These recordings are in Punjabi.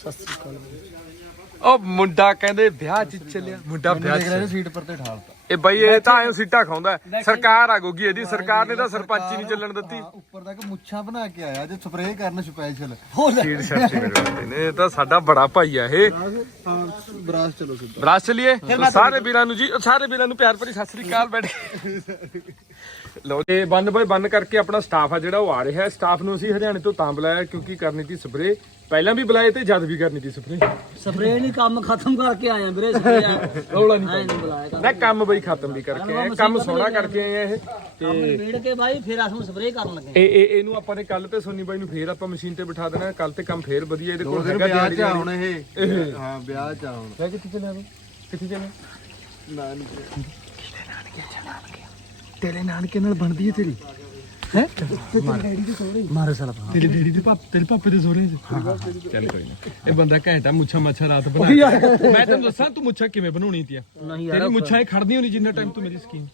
ਸਤਿ ਸ੍ਰੀ ਅਕਾਲ ਉਹ ਮੁੰਡਾ ਕਹਿੰਦੇ ਵਿਆਹ ਚ ਚੱਲਿਆ। ਮੁੰਡਾ ਵਿਆਹ ਦੇਖ ਰਹੇ ਚ ਸੀਟ ਪਰ ਤੇ ਠਾਲਤਾ। ਇਹ ਬਈ ਇਹ ਤਾਂ ਐਂ ਸੀਟਾਂ ਖਾਉਂਦਾ ਹੈ। ਸਰਕਾਰ ਆ ਗੋਗੀ ਇਹਦੀ। ਸਰਕਾਰ ਨੇ ਤਾਂ ਸਰਪੰਚ ਹੀ ਨਹੀਂ ਚੱਲਣ ਦਿੱਤੀ। ਹਾਂ, ਉੱਪਰ ਤੱਕ ਮੁੱਛਾਂ ਬਣਾ ਕੇ ਆਇਆ ਜੇ ਸਪਰੇਅ ਕਰਨ ਸਪੈਸ਼ਲ। ਸੀਟ ਸੈਫਟੀ ਮੇਰੇ ਵਾਸਤੇ ਨੇ ਇਹ ਤਾਂ ਸਾਡਾ ਬੜਾ ਭਾਈ ਆ ਇਹ। ਬਰਾਸ ਚਲੋ ਸਿੱਧਾ। ਬਰਾਸ ਚਲੀਏ? ਸਾਰੇ ਵੀਰਾਂ ਨੂੰ ਜੀ ਸਾਰੇ ਵੀਰਾਂ ਨੂੰ ਪਿਆਰ ਭਰੀ ਸਤਿ ਸ੍ਰੀ ਅਕਾਲ ਬੈਠ ਲਓ ਤੇ ਬੰਨ ਬਾਈ ਬੰਨ ਕਰਕੇ ਆਪਣਾ ਸਟਾਫ ਆ ਜਿਹੜਾ ਉਹ ਆ ਰਿਹਾ ਹੈ। ਸਟਾਫ ਨੂੰ ਅਸੀਂ ਹਰਿਆਣੇ ਤੋਂ ਤਾਂ ਬੁਲਾਇਆ ਕਿਉਂਕਿ ਕਰਨੀ ਸੀ ਸਪਰੇ ਪਹਿਲਾਂ ਵੀ ਬੁਲਾਏ ਤੇ ਜਦ ਵੀ ਕਰਨੀ ਸੀ ਸਪਰੇ ਸਪਰੇ ਨਹੀਂ ਕੰਮ ਖਤਮ ਕਰਕੇ ਆਏ ਆ ਵੀਰੇ ਸਪਰੇ ਰੌਲਾ ਨਹੀਂ ਬੁਲਾਇਆ ਕੰਮ ਨਾ ਕੰਮ ਬਈ ਖਤਮ ਵੀ ਕਰਕੇ ਆਏ ਕੰਮ ਸੋਹਣਾ ਕਰਕੇ ਆਏ ਆ ਇਹ। ਤੇ ਵੇੜ ਕੇ ਬਾਈ ਫਿਰ ਅਸੀਂ ਸਪਰੇ ਕਰਨ ਲੱਗੇ। ਇਹ ਇਹ ਇਹਨੂੰ ਆਪਾਂ ਨੇ ਕੱਲ ਤੇ ਸੋਨੀ ਬਾਈ ਨੂੰ ਫੇਰ ਆਪਾਂ ਮਸ਼ੀਨ ਤੇ ਬਿਠਾ ਦੇਣਾ ਕੱਲ ਤੇ ਕੰਮ ਫੇਰ ਵਧੀਆ ਇਹਦੇ ਕੋਲ ਹੈਗਾ ਵਿਆਹ ਚ ਆਉਣ ਇਹ। ਹਾਂ ਵਿਆਹ ਚ ਆਉਣ ਲੈ ਕਿੱਥੇ ਚੱਲਿਆ ਤੂੰ ਕਿੱਥੇ ਚੱਲਿਆ ਨਾ ਤੇਰੇ ਨਾਨਕੇ ਨਾਲ ਬਣਦੀ ਹੈ ਤੇਰੀ? ਹੈ? ਮਾਰੇ ਸਾਲਾ ਤੇਰੇ ਡੈਡੀ ਦੇ ਪਾਪੇ ਤੇਰੇ ਪਾਪੇ ਦੇ ਸੋਹਰੇ ਚੱਲ ਕੋਈ ਨਾ। ਇਹ ਬੰਦਾ ਘੈਂਟਾ ਮੁੱਛਾ ਮੱਛਾ ਰਾਤ ਬਣਾ ਮੈਂ ਤੈਨੂੰ ਦੱਸਾਂ ਤੂੰ ਮੁੱਛਾ ਕਿਵੇਂ ਬਣਾਉਣੀ ਤੀ ਨਹੀਂ ਤੇਰੀ ਮੁੱਛਾਂ ਇਹ ਖੜਦੀ ਹੋਣੀ ਜਿੰਨਾ ਟਾਈਮ ਤੂੰ ਮੇਰੀ ਸਕੀਮ।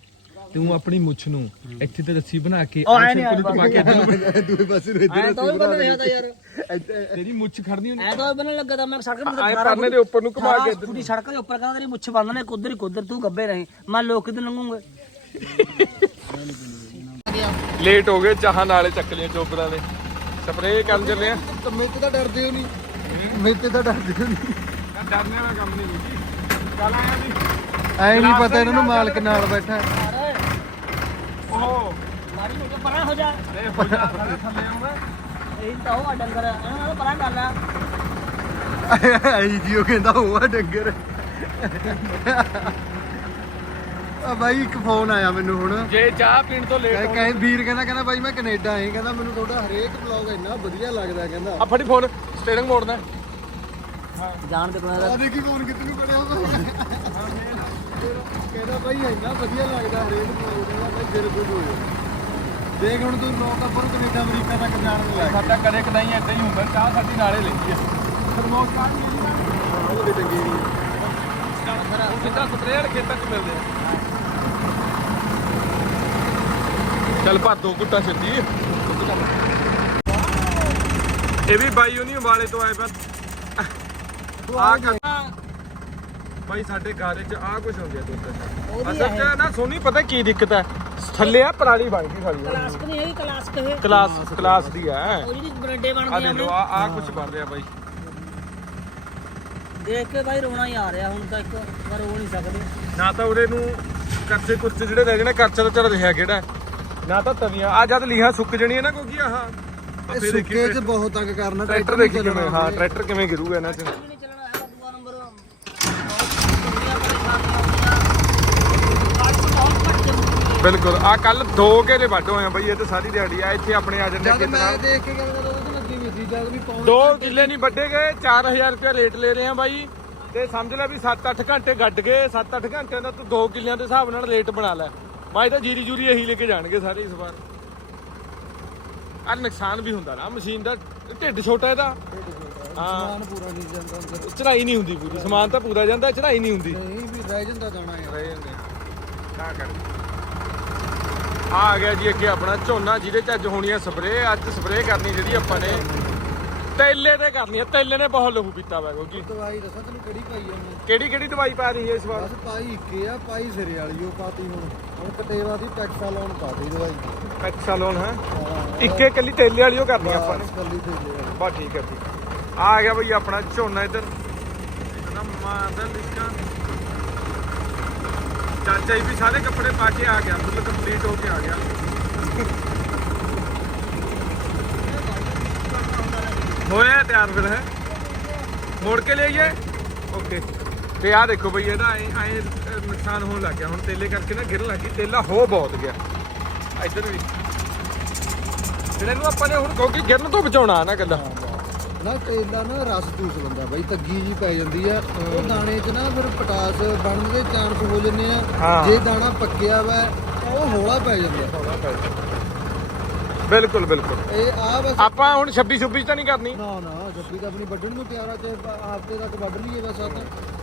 ਤੂੰ ਆਪਣੀ ਮੁੱਛ ਨੂੰ ਇੱਥੇ ਤੇ ਰੱਸੀ ਬਣਾ ਕੇ ਐਸੇ ਨੀ ਪਾ ਕੇ ਇੱਧਰ ਦੂਏ ਪਾਸੇ ਨੂੰ ਐ ਤਾਂ ਬਣ ਰਿਹਾ ਤਾਂ ਯਾਰ। ਤੇਰੀ ਮੁੱਛ ਖੜਦੀ ਹੋਣੀ ਐ ਤਾਂ ਬਣਨ ਲੱਗਾ ਤਾਂ ਮੈਂ ਸੜਕ ਤੇ ਆਏ ਪਰਨੇ ਦੇ ਉੱਪਰ ਨੂੰ ਘੁਮਾ ਕੇ ਇੱਧਰ ਪੂਰੀ ਸੜਕ ਦੇ ਉੱਪਰ ਕਹਿੰਦਾ ਤੇਰੀ ਮੁੱਛ ਬੰਨ ਨੇ ਕੁਦਰ ਹੀ ਕੁਦਰ ਤੂੰ ਗੱਬੇ ਰਹੇ। ਮੈਂ ਲੋਕ ਕਿੱਧਰ ਲੰਘੂਗੇ ਲੇਟ ਹੋ ਗਏ ਚਾਹਾਂ ਨਾਲੇ ਚੱਕ ਲਿਆ ਚੋਬਰਾਂ ਨੇ ਸਪਰੇਅ ਕਰਨ ਚੱਲੇ ਆ। ਤਾਂ ਮੇਰੇ ਤਾਂ ਡਰਦੇ ਹੋ ਨਹੀਂ। ਮੇਰੇ ਤੇ ਤਾਂ ਡਰਦੇ ਹੋ ਨਹੀਂ। ਡਰਨੇ ਵਾਲਾ ਕੰਮ ਨਹੀਂ ਜੀ ਚੱਲ ਆਇਆ ਜੀ। ਐ ਨਹੀਂ ਪਤਾ ਇਹਨਾਂ ਨੂੰ ਮਾਲਕ ਨਾਲ ਬੈਠਾ ਓਹ। ਮਾਰੀ ਹੋ ਜਾ ਪਰਾਂ ਹੋ ਜਾ। ਅਰੇ ਹੋ ਜਾ ਥੱਲੇ ਆਉਂਦਾ ਇਹ ਤਾਂ ਉਹ ਆ ਡੰਗਰ। ਇਹਨਾਂ ਨਾਲ ਪਰਾਂ ਕਰ ਲੈ। ਆਈ ਜੀ ਉਹ ਕਹਿੰਦਾ ਉਹ ਆ ਡੰਗਰ। ਆ ਬਾਈ ਇੱਕ ਫੋਨ ਆਇਆ ਮੈਨੂੰ ਹੁਣ। ਜੇ ਚਾਹ ਪੀਣ ਤੋਂ ਲੇਟ ਕਹੇ ਕਹੇ ਵੀਰ ਕਹਿੰਦਾ ਕਹਿੰਦਾ ਬਾਈ ਮੈਂ ਕੈਨੇਡਾ ਆਏ ਕਹਿੰਦਾ ਮੈਨੂੰ ਤੁਹਾਡਾ ਹਰੇਕ ਵਲੌਗ ਇੰਨਾ ਵਧੀਆ ਲੱਗਦਾ ਕਹਿੰਦਾ। ਆ ਫੜੀ ਫੋਨ ਸਟੇਰਿੰਗ ਮੋੜਨਾ ਜਾਣ ਦੇ ਕੋਲ ਆ ਦੇਖੀ ਫੋਨ ਕਿੱਥੇ ਨੂੰ ਵਾ ਕਹਿੰਦਾ ਬਾਈ ਇੰਨਾ ਵਧੀਆ ਲੱਗਦਾ ਹਰੇਕ ਵਲੌਗ ਕਹਿੰਦਾ ਬਾਈ ਦਿਲ ਖੁਸ਼ ਹੋ ਜਾਂਦਾ। ਦੇਖ ਹੁਣ ਤੂੰ ਲੋਕ ਆਪਾਂ ਨੂੰ ਕੈਨੇਡਾ ਅਮਰੀਕਾ ਤੱਕ ਜਾਣ ਨੂੰ ਲੱਗ ਸਾਡਾ ਕਦੇ ਕਦਾਈ ਏਦਾਂ ਹੀ ਹੁੰਦਾ ਚਾਹ ਸਾਡੀ ਨਾਲੇ ਲੈਂਦੀ ਆ ਥਰਮੋਸ ਕਾਰਡ ਮਿਲਦਾ ਉਹਦੇ ਚੰਗੇ ਨਹੀਂ ਉਹ ਕਿੱਦਾਂ ਸਪਰੇਅਰ ਖੇਤਾਂ 'ਚ ਮਿਲਦੇ ਆ। ਚੱਲ ਭਰ ਦੋ ਗੁੱਟਾ ਛੱਡੀ ਇਹ ਵੀ ਬਾਈ ਉਹਨੀ ਵਾਲੇ ਤੋਂ ਆਏ ਬਸ ਆ ਕਰ ਬਾਈ ਸਾਡੇ ਗਾਰੇ 'ਚ ਆ ਕੁਝ ਹੋ ਗਿਆ ਦੁੱਧ ਅਸਲ 'ਚ ਨਾ ਸੋਨੀ ਪਤਾ ਕੀ ਦਿੱਕਤ ਹੈ ਥੱਲੇ ਆ ਪਰਾਲੀ ਬਣ ਗਈ ਸਾਲੀ ਕਲਾਸਕ ਨਹੀਂ ਹੈਗੀ ਕਲਾਸਕ ਇਹ। ਕਲਾਸ ਕਲਾਸ ਦੀ ਹੈ ਉਹ ਜਿਹੜੀ ਬਰੰਡੇ ਆ ਬਣਦੇ ਦੇ ਆ ਲੋ ਆ ਆ ਕੁਝ ਬਣ ਰਿਹਾ ਬਾਈ। ਦੇਖ ਕੇ ਬਾਈ ਰੋਣਾ ਹੀ ਆ ਰਿਹਾ ਹੁਣ ਤਾਂ ਇੱਕ ਪਰ ਰੋ ਨਹੀਂ ਸਕਦੇ। ਨਾ ਤਾਂ ਉਹਦੇ ਨੂੰ ਕੱਚੇ ਕੁੱਚੇ ਜਿਹੜੇ ਰਹਿ ਜਾਣੇ ਕੱਚਾ ਤਾਂ ਚੱਲ ਰਿਹਾ ਕਿਹੜਾ? ਨਾ ਤਾਂ ਤਵੀਆਂ ਆ ਜਦ ਲੀਹਾਂ ਸੁੱਕ ਜਣੀਆਂ ਨਾ ਕਿਉਂਕਿ ਆਹ ਆ ਇਹ ਫੇਰ ਦੇਖੀ ਸੁੱਕੇ 'ਚ ਬਹੁਤ ਤੰਗ ਕਰਨਾ ਟਰੈਕਟਰ ਦੇਖੀ ਕਿਵੇਂ ਹਾਂ ਟਰੈਕਟਰ ਕਿਵੇਂ ਗਿਰੂਗਾ ਇਹਨਾਂ 'ਚ। ਨਹੀਂ ਚੱਲਣਾ ਹੈਗਾ ਦੂਆ ਨੰਬਰ ਬਿਲਕੁਲ ਆ ਕੱਲ ਦੋ ਘੇਰੇ ਵੱਢ ਹੋਏ ਆ ਬਈ ਇਹ ਤੇ ਸਾਰੀ ਦਿਹਾੜੀ ਆ ਇੱਥੇ ਆਪਣੇ ਆ ਜਾਂਦੇ ਜਦ ਖੇਤ ਮੈਂ ਨਾਲ। ਦੇਖ ਕੇ ਗਿਆ ਤਾਂ ਉਹਦੇ ਲੱਗੀ ਵੀ ਸੀ ਜਦ ਵੀ ਪਹੁੰਚ ਦੋ ਕਿੱਲੇ ਨਹੀਂ ਵੱਢੇ ਗਏ 4000 ਰੁਪਏ ਰੇਟ ਲੈ ਰਹੇ ਆ ਬਾਈ। ਤੇ ਸਮਝ ਲੈ ਵੀ 7-8 ਘੰਟੇ ਗੱਡ ਗਏ 7-8 ਘੰਟਿਆਂ ਦਾ ਤੂੰ ਦੋ ਕਿੱਲਿਆਂ ਦੇ ਹਿਸਾਬ ਨਾਲ ਰੇਟ ਬਣਾ ਲੈ। ਬਾਈ ਤਾਂ ਜੀਰੀ ਜੂਰੀ ਇਹੀ ਲੈ ਕੇ ਜਾਣਗੇ ਸਾਰੇ ਇਸ ਵਾਰ। ਆ ਨੁਕਸਾਨ ਵੀ ਹੁੰਦਾ ਨਾ ਮਸ਼ੀਨ ਦਾ ਢਿੱਡ ਛੋਟਾ ਇਹਦਾ। ਹਾਂ। ਸਮਾਨ ਪੂਰਾ ਨਹੀਂ ਜਾਂਦਾ ਅੰਦਰ। ਚੜਾਈ ਨਹੀਂ ਹੁੰਦੀ ਪੂਰੀ ਸਮਾਨ ਤਾਂ ਪੂਰਾ ਜਾਂਦਾ ਚੜਾਈ ਨਹੀਂ ਹੁੰਦੀ। ਨਹੀਂ ਵੀ ਰਹਿ ਜਾਂਦਾ ਦਾਣਾ ਯਾਰ। ਰਹਿ ਜਾਂਦੇ ਆ। ਕਰ। ਆ ਆ ਗਿਆ ਜੀ ਅੱਗੇ ਆਪਣਾ ਝੋਨਾ ਜਿਹਦੇ ਚ ਅੱਜ ਹੋਣੀ ਆ ਸਪਰੇਅ ਅੱਜ ਸਪਰੇਅ ਕਰਨੀ ਜਿਹੜੀ ਆਪਾਂ ਨੇ। ਤੇਲੇ ਤੇ ਕਰਨੀ ਆ ਤੇਲੇ ਨੇ ਬਹੁਤ ਲਹੂ ਪੀਤਾ ਵਾ ਕਿਉਂਕਿ। ਦਵਾਈ ਦੱਸਾਂ ਤੈਨੂੰ ਕਿਹੜੀ ਪਾਈ ਆ ਮੈਂ? ਕਿਹੜੀ ਕਿਹੜੀ ਦਵਾਈ ਪਾ ਰਹੀ ਹੈ ਇਸ ਵਾਰ? ਬਸ ਪਾਈ ਇੱਕੇ ਆ ਪਾਈ ਸਿਰੇ ਵਾਲੀ ਉਹ ਪਾਤੀ ਹੁਣ। ਹੁਣ ਕਟੇਵਾ ਦੀ ਪੈਕਸਾ ਲਾਉਣ ਪਾਤੀ ਦਵਾਈ ਅੱਛਾ ਲੋਨ ਹੈ। ਇੱਕੇ ਕੱਲੀ ਤੇਲੇ ਵਾਲੀ ਉਹ ਕਰਨੀ ਆਪਾਂ ਨੇ। ਕੱਲੀ ਤੇ ਜੇ ਬਸ ਠੀਕ ਹੈ ਠੀਕ ਆ ਗਿਆ ਬਈ ਆਪਣਾ ਝੋਨਾ ਇੱਧਰ। ਇਹਦਾ ਮਾਰਦਾ ਲਿਸ਼ਕਾ ਚਾਚਾ ਜੀ ਵੀ ਸਾਰੇ ਕੱਪੜੇ ਪਾ ਕੇ ਆ ਗਿਆ ਫੁੱਲ ਕੰਪਲੀਟ ਹੋ ਕੇ ਆ ਗਿਆ। ਹੋਇਆ ਤਿਆਰ ਫਿਰ ਹੈ? ਮੋੜ ਕੇ ਲਈਏ ਓਕੇ। ਤੇ ਆ ਦੇਖੋ ਬਈ ਇਹਦਾ ਐ ਐ ਨੁਕਸਾਨ ਹੋਣ ਲੱਗ ਗਿਆ। ਹੁਣ ਤੇਲੇ ਕਰਕੇ ਨਾ ਗਿਰਨ ਲੱਗੀ ਤੇਲਾ ਹੋ ਬਹੁਤ ਗਿਆ। ਇੱਧਰ ਵੀ। ਜਿਹੜੇ ਨੂੰ ਆਪਾਂ ਨੇ ਹੁਣ ਕਿਉਂਕਿ ਗਿਰਨ ਤੋਂ ਬਚਾਉਣਾ ਨਾ ਗੱਲਾਂ। ਨਾ ਤੇਲਾ ਨਾ ਰਸ ਚੂਸ ਬੰਦਾ ਬਾਈ ਤੱਗੀ ਜੀ ਪੈ ਜਾਂਦੀ ਆ। ਉਹ ਦਾਣੇ 'ਚ ਨਾ ਫਿਰ ਪਟਾਸ ਬਣਨ ਦੇ ਚਾਂਸ ਹੋ ਜੰਨੇ ਆ। ਜੇ ਦਾਣਾ ਪੱਕਿਆ ਵਾ ਉਹ ਹੌਲਾ ਪੈ ਜਾਂਦਾ। ਬਿਲਕੁਲ ਬਿਲਕੁਲ। ਇਹ ਆ ਬਸ। ਆਪਾਂ ਹੁਣ 26 26 ਤਾਂ ਨਹੀਂ ਕਰਨੀ। ਨਾ ਨਾ ਜੱਬੀ ਤਾਂ ਆਪਣੀ ਵੱਢਣ ਨੂੰ ਤਿਆਰ ਆ ਤੇ ਹਫ਼ਤੇ ਤੱਕ ਵੱਢ ਲਈਏ ਬਸ ਆ ਤਾਂ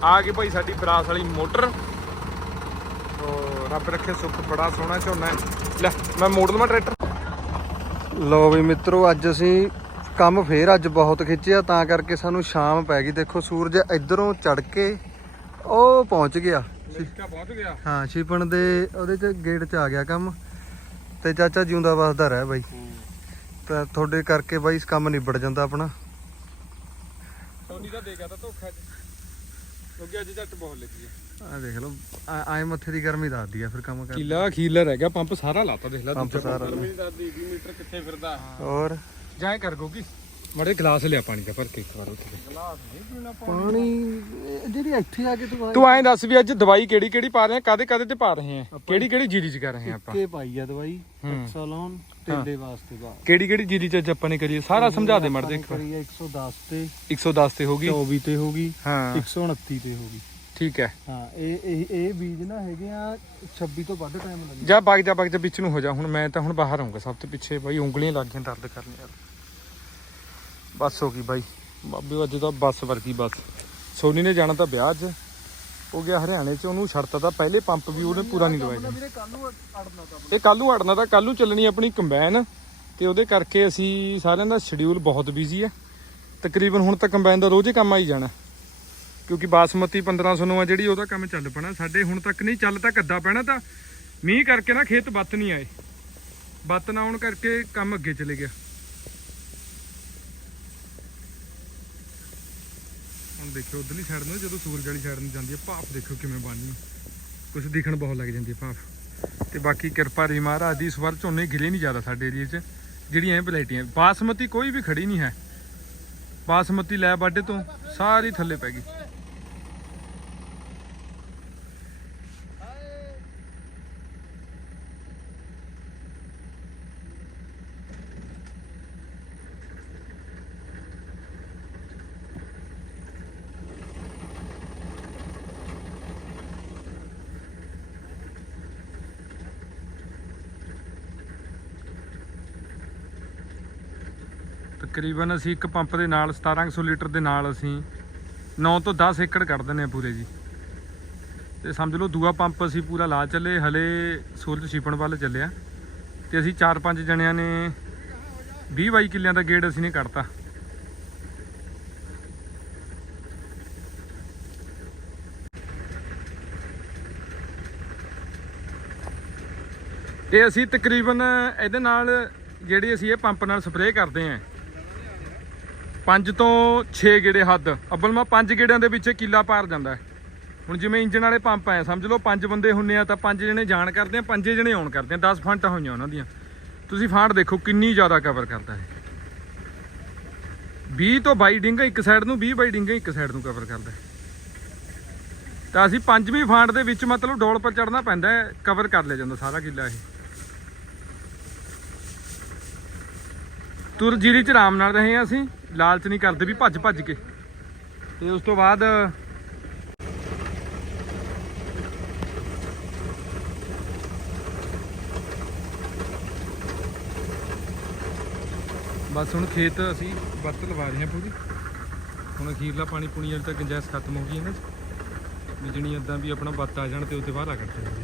ਆ ਗਈ ਭਾਈ ਸਾਡੀ ਬਰਾਸ ਵਾਲੀ ਮੋਟਰ। ਰੱਬ ਰੱਖੇ ਸੁੱਖ ਬੜਾ ਸੋਹਣਾ ਝੋਨਾ ਹੈ। ਲੈ ਮੈਂ ਮੋੜ ਦਵਾਂ ਟਰੈਕਟਰ। ਲੋ ਵੀ ਮਿੱਤਰੋ ਅੱਜ ਅਸੀਂ ਕੰਮ ਫੇਰ ਅੱਜ ਬਹੁਤ ਖਿੱਚਿਆ ਤਾਂ ਕਰਕੇ ਸਾਨੂੰ ਸ਼ਾਮ ਪੈ ਗਈ। ਦੇਖੋ ਸੂਰਜ ਇਧਰੋਂ ਚੜ ਕੇ ਉਹ ਪਹੁੰਚ ਗਿਆ। ਹਾਂ ਛਿਪਣ ਦੇ ਉਹਦੇ ਚ ਗੇਟ ਚ ਆ ਗਿਆ ਕੰਮ। ਤੇ ਚਾਚਾ ਜਿਉਂਦਾ ਵਸਦਾ ਰਹਿ ਬਾਈ। ਤਾਂ ਤੁਹਾਡੇ ਕਰਕੇ ਬਾਈ ਇਸ ਕੰਮ ਨਿਬੜ ਜਾਂਦਾ ਆਪਣਾ। ਸੋਨੀ ਦਾ ਦੇਗਾ ਤਾਂ ਧੋਖਾ ਕਿਉਂਕਿ ਅੱਜ ਝੱਟ ਬਹੁਤ ਲੱਗੀ ਹੈ ਆ ਦੇਖ ਲਓ ਆਏ ਮੱਥੇ ਦੀ ਗਰਮੀ ਦੱਸਦੀ ਆ ਫਿਰ ਕੰਮ ਕਰ। ਕਿਲਾ ਅਖੀਰਲਾ ਰਹਿ ਗਿਆ ਪੰਪ ਸਾਰਾ ਲਾਤਾ ਦੇਖ ਲੈ ਪੰਪ ਸਾਰਾ। ਗਰਮੀ ਨਹੀਂ ਦੱਸਦੀ 20 ਮੀਟਰ ਕਿੱਥੇ ਫਿਰਦਾ। ਹੋਰ? ਜਾਏ ਕਰ ਗੋਗੀ। ਮੜੇ ਗਲਾਸ ਲਿਆ ਪਾਣੀ ਦਾ ਭਰ ਕੇ ਇੱਕ ਵਾਰ ਉੱਥੇ। ਗਲਾਸ ਨਹੀਂ ਪੀਣਾ ਪਾਣੀ। ਇਹ ਜਿਹੜੀ ਇੱਥੇ ਆ ਕੇ ਤੂੰ ਆਏ ਤੂੰ ਐਂ ਦੱਸ ਵੀ ਅੱਜ ਦਵਾਈ ਕਿਹੜੀ ਕਿਹੜੀ ਪਾ ਰਹੇ ਆ ਕਾਦੇ ਕਾਦੇ ਤੇ ਪਾ ਰਹੇ ਆ? ਕਿਹੜੀ ਕਿਹੜੀ ਜੀਰੀ ਚ ਕਰ ਰਹੇ ਆ ਆਪਾਂ? ਕੇ ਪਾਈ ਆ ਦਵਾਈ ਹੂੰ। ਐਕਸਲੋਨ ਟੇਡੇ ਵਾਸਤੇ ਬਾ ਕਿਹੜੀ ਕਿਹੜੀ ਜੀਰੀ ਚ ਅੱਜ ਆਪਾਂ ਨੇ ਕਰੀਏ ਸਾਰਾ ਸਮਝਾ ਦੇ ਮੜ ਦੇ ਇੱਕ ਵਾਰ। ਕਰੀ ਆ 110 ਤੇ। 110 ਤੇ ਹੋ ਗਈ। 24 ਤੇ ਹੋ ਗਈ ਹਾਂ। 129 ਤੇ ਹੋ ਗਈ। ਠੀਕ ਹੈ। ਹਾਂ ਇਹ ਇਹ ਇਹ ਬੀਜ ਨਾ ਹੈਗੇ ਆ 26 ਤੋਂ ਵੱਧ ਟਾਈਮ ਲੱਗਦਾ ਜਾ ਬਗ ਜਾ ਬਗ ਜਾ ਵਿੱਚ ਨੂੰ ਹੋ ਜਾ। ਹੁਣ ਮੈਂ ਤਾਂ ਹੁਣ ਬਾਹਰ ਆਉਂਗਾ ਸਭ ਤੋਂ ਪਿੱਛੇ ਬਾਈ ਉਂਗਲੀਆਂ ਲੱਗ ਗਈਆਂ ਦਰਦ ਕਰਨ ਯਾਰ। ਬੱਸ ਹੋ ਗਈ ਬਾਈ। ਬਾਬੇ ਅੱਜ ਤਾਂ ਬੱਸ ਵਰਗੀ ਬੱਸ। ਸੋਨੀ ਨੇ ਜਾਣਾ ਤਾਂ ਵਿਆਹ 'ਚ ਉਹ ਗਿਆ ਹਰਿਆਣੇ 'ਚ ਉਹਨੂੰ ਛੱਡਤਾ ਤਾਂ ਪਹਿਲੇ ਪੰਪ ਵੀ ਉਹਨੇ ਪੂਰਾ ਨਹੀਂ ਲਵਾਇਆ। ਇਹ ਕੱਲ ਨੂੰ ਅੜਨਾ ਤਾਂ ਕੱਲ ਨੂੰ ਚੱਲਣੀ ਆਪਣੀ ਕੰਬਾਈਨ ਤੇ ਉਹਦੇ ਕਰਕੇ ਅਸੀਂ ਸਾਰਿਆਂ ਦਾ ਸ਼ਡਿਊਲ ਬਹੁਤ ਬਿਜ਼ੀ ਹੈ। ਤਕਰੀਬਨ ਹੁਣ ਤਾਂ ਕੰਬਾਈਨ ਦਾ ਰੋਜ਼ ਹੀ ਕੰਮ ਆਈ ਜਾਣਾ। ਕਿਉਂਕਿ ਬਾਸਮਤੀ 1500 ਨੂੰ ਆ ਜਿਹੜੀ, ਉਹਦਾ ਕੰਮ ਚੱਲ ਪੈਣਾ। ਸਾਡੇ ਹੁਣ ਤੱਕ ਨਹੀਂ, ਚੱਲ ਤਾਂ ਕੱਦਾ ਪੈਣਾ ਤਾਂ ਮੀਂਹ ਕਰਕੇ ਨਾ ਖੇਤ ਬੱਤ ਨਹੀਂ ਆਏ। ਬੱਤ ਨਾ ਆਉਣ ਕਰਕੇ ਕੰਮ ਅੱਗੇ ਚਲੇ ਗਿਆ। ਹੁਣ ਦੇਖਿਓ, ਉਧਰਲੀ ਸਾਈਡ ਨੂੰ, ਜਦੋਂ ਸੂਰਜ ਵਾਲੀ ਸਾਈਡ ਨੂੰ ਜਾਂਦੀ ਹੈ ਭਾਫ ਦੇਖਿਓ ਕਿਵੇਂ ਬਣਨੀ ਕੁਝ ਦਿਖਣ ਬਹੁਤ ਲੱਗ ਜਾਂਦੀ ਹੈ ਭਾਫ। ਤੇ ਬਾਕੀ ਕਿਰਪਾ ਰੀ ਮਹਾਰਾਜ ਦੀ, ਇਸ ਵਾਰ ਝੋਨੇ ਗਿਲੇ ਨਹੀਂ ਜ਼ਿਆਦਾ ਸਾਡੇ ਏਰੀਏ 'ਚ। ਜਿਹੜੀਆਂ ਇਹ ਵੈਰਾਈਟੀਆਂ, ਬਾਸਮਤੀ ਕੋਈ ਵੀ ਖੜੀ ਨਹੀਂ ਹੈ। ਬਾਸਮਤੀ ਲੈ ਬਾਡੇ ਤੋਂ, ਸਾਰੀ ਥੱਲੇ ਪੈ ਗਈ। ਤਕਰੀਬਨ ਅਸੀਂ ਇੱਕ ਪੰਪ ਦੇ ਨਾਲ 1700 ਲੀਟਰ ਦੇ ਨਾਲ ਅਸੀਂ 9 ਤੋਂ 10 ਏਕੜ ਕੱਢ ਦਿੰਦੇ ਆ ਪੂਰੇ ਜੀ। ਤੇ ਸਮਝ ਲਓ ਦੂਆ ਪੰਪ ਅਸੀਂ ਪੂਰਾ ਲਾ ਚੱਲੇ, ਹਲੇ ਸੂਰਜ ਛਿਪਣ ਵੱਲ ਚੱਲਿਆ। ਤੇ ਅਸੀਂ 4-5 ਜਣਿਆਂ ਨੇ 20 22 ਕਿੱਲਿਆਂ ਦਾ ਗੇੜ ਅਸੀਂ ਨੇ ਕੱਢਤਾ। ਇਹ ਅਸੀਂ ਤਕਰੀਬਨ ਇਹਦੇ ਨਾਲ ਜਿਹੜੀ ਅਸੀਂ ਇਹ ਪੰਪ ਨਾਲ ਸਪਰੇਅ ਕਰਦੇ ਆਂ ਪੰਜ ਤੋਂ 6 ਗੇੜੇ ਹੱਦ। ਅੱਬਲ ਮਾ, ਪੰਜ ਗੇੜਿਆਂ ਦੇ ਵਿੱਚ ਕਿੱਲਾ ਪਾਰ ਜਾਂਦਾ ਹੁਣ ਜਿਵੇਂ ਇੰਜਨ ਵਾਲੇ ਪੰਪ ਐ ਸਮਝ ਲਓ ਪੰਜ ਬੰਦੇ ਹੁੰਨੇ ਆ ਤਾਂ ਪੰਜ ਜਣੇ ਜਾਣ ਕਰਦੇ ਆ, ਪੰਜੇ ਜਣੇ ਆਉਣ ਕਰਦੇ ਆ 10 ਫਾਂਟਾਂ ਹੋਈਆਂ ਉਹਨਾਂ ਦੀਆਂ। ਤੁਸੀਂ ਫਾਂਟ ਦੇਖੋ ਕਿੰਨੀ ਜ਼ਿਆਦਾ ਕਵਰ ਕਰਦਾ ਹੈ 20 ਤੋਂ 22 ਡਿੰਗਾ ਇੱਕ ਸਾਈਡ ਨੂੰ 20 ਬਾਈ ਡਿੰਗਾ ਇੱਕ ਸਾਈਡ ਨੂੰ ਕਵਰ ਕਰਦਾ ਤਾਂ ਅਸੀਂ ਪੰਜਵੀਂ ਫਾਂਟ ਦੇ ਵਿੱਚ ਮਤਲਬ ਡੋਲ ਪਰ ਚੜਨਾ ਪੈਂਦਾ ਕਵਰ ਕਰ ਲਿਆ ਜਾਂਦਾ ਸਾਰਾ ਕਿੱਲਾ ਇਹ। ਤੁਰ ਜੀਰੀ ਚ ਆਰਾਮ ਨਾਲ ਰਹੇ ਹਾਂ ਅਸੀਂ। ਲਾਲਚ ਨਹੀਂ ਕਰਦੇ ਵੀ ਭੱਜ ਭੱਜ ਕੇ। ਤੇ ਉਸ ਤੋਂ ਬਾਅਦ ਬਸ ਹੁਣ ਖੇਤ ਅਸੀਂ ਵਰਤ ਲਵਾ ਰਹੇ ਹਾਂ ਪੂਰੀ। ਹੁਣ ਅਖੀਰਲਾ ਪਾਣੀ ਪੂਣੀ ਵਾਲੀ ਤਾਂ ਗੰਜਾਇਸ਼ ਖਤਮ ਹੋ ਗਈ ਇਹਨਾਂ 'ਚ ਵੀ ਬਿਜਣੀ ਇਦਾਂ ਵੀ ਆਪਣਾ ਬੱਤ ਆ ਜਾਣ ਤੇ ਉੱਤੇ ਬਾਹਰ ਆ ਕੱਢ ਜਾਂਦੀ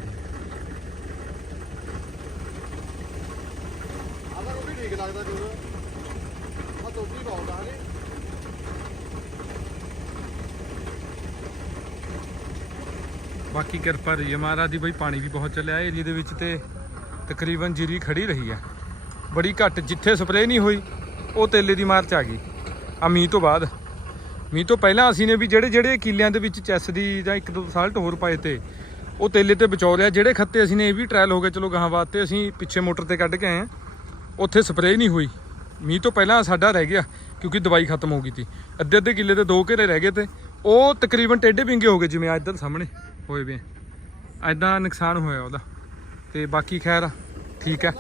ਆਹ ਉਹ ਵੀ ਠੀਕ ਲੱਗਦਾ ਜਦੋਂ। ਜੋ ਆ ਬਾਕੀ ਕਿਰਪਾ ਰਹੀ ਹੈ ਮਹਾਰਾਜ ਦੀ, ਬਈ ਪਾਣੀ ਵੀ ਬਹੁਤ ਚੱਲਿਆ ਏਰੀਆ ਦੇ ਵਿੱਚ ਤੇ ਤਕਰੀਬਨ ਜੀਰੀ ਖੜੀ ਰਹੀ ਹੈ। ਬੜੀ ਘੱਟ, ਜਿੱਥੇ ਸਪਰੇਅ ਨਹੀਂ ਹੋਈ, ਉਹ ਤੇਲੇ ਦੀ ਮਾਰ ਚ ਆ ਗਈ। ਆ ਮੀਂਹ ਤੋਂ ਬਾਅਦ। ਮੀਂਹ ਤੋਂ ਪਹਿਲਾਂ ਅਸੀਂ ਨੇ ਵੀ ਜਿਹੜੇ ਜਿਹੜੇ ਕਿੱਲਿਆਂ ਦੇ ਵਿੱਚ ਚੈਸ ਦੀ ਜਾਂ ਇੱਕ ਦੋ ਸਾਲਟ ਹੋਰ ਪਾਏ ਤੇ, ਉਹ ਤੇਲੇ ਤੇ ਬਚਾਉ ਲਿਆ। ਜਿਹੜੇ ਖੱਤੇ ਅਸੀਂ ਨੇ ਇਹ ਵੀ ਟ੍ਰਾਇਲ ਹੋ ਗਏ, ਚਲੋ ਗਾਹਾਂ ਵਾਸਤੇ ਅਸੀਂ ਪਿੱਛੇ ਮੋਟਰ ਤੇ ਕੱਢ ਕੇ ਆਏ ਆ ਉੱਥੇ ਸਪਰੇਅ ਨਹੀਂ ਹੋਈ। ਮੀਂਹ ਤੋਂ ਪਹਿਲਾਂ ਸਾਡਾ ਰਹਿ ਗਿਆ, ਕਿਉਂਕਿ ਦਵਾਈ ਖਤਮ ਹੋ ਗਈ ਸੀ ਅੱਧੇ ਅੱਧੇ ਕਿੱਲੇ ਤੇ ਦੋ ਘੇਰੇ ਰਹਿ ਗਏ ਤੇ ਉਹ ਤਕਰੀਬਨ ਟੇਢੇ ਪਿੰਗੇ ਹੋ ਗਏ, ਜਿਵੇਂ ਅੱਜ ਇੱਧਰ ਸਾਹਮਣੇ ਹੋਏ ਵੀ ਐਦਾਂ ਨੁਕਸਾਨ ਹੋਇਆ ਉਹਦਾ। ਤੇ ਬਾਕੀ ਖੈਰ ਠੀਕ ਹੈ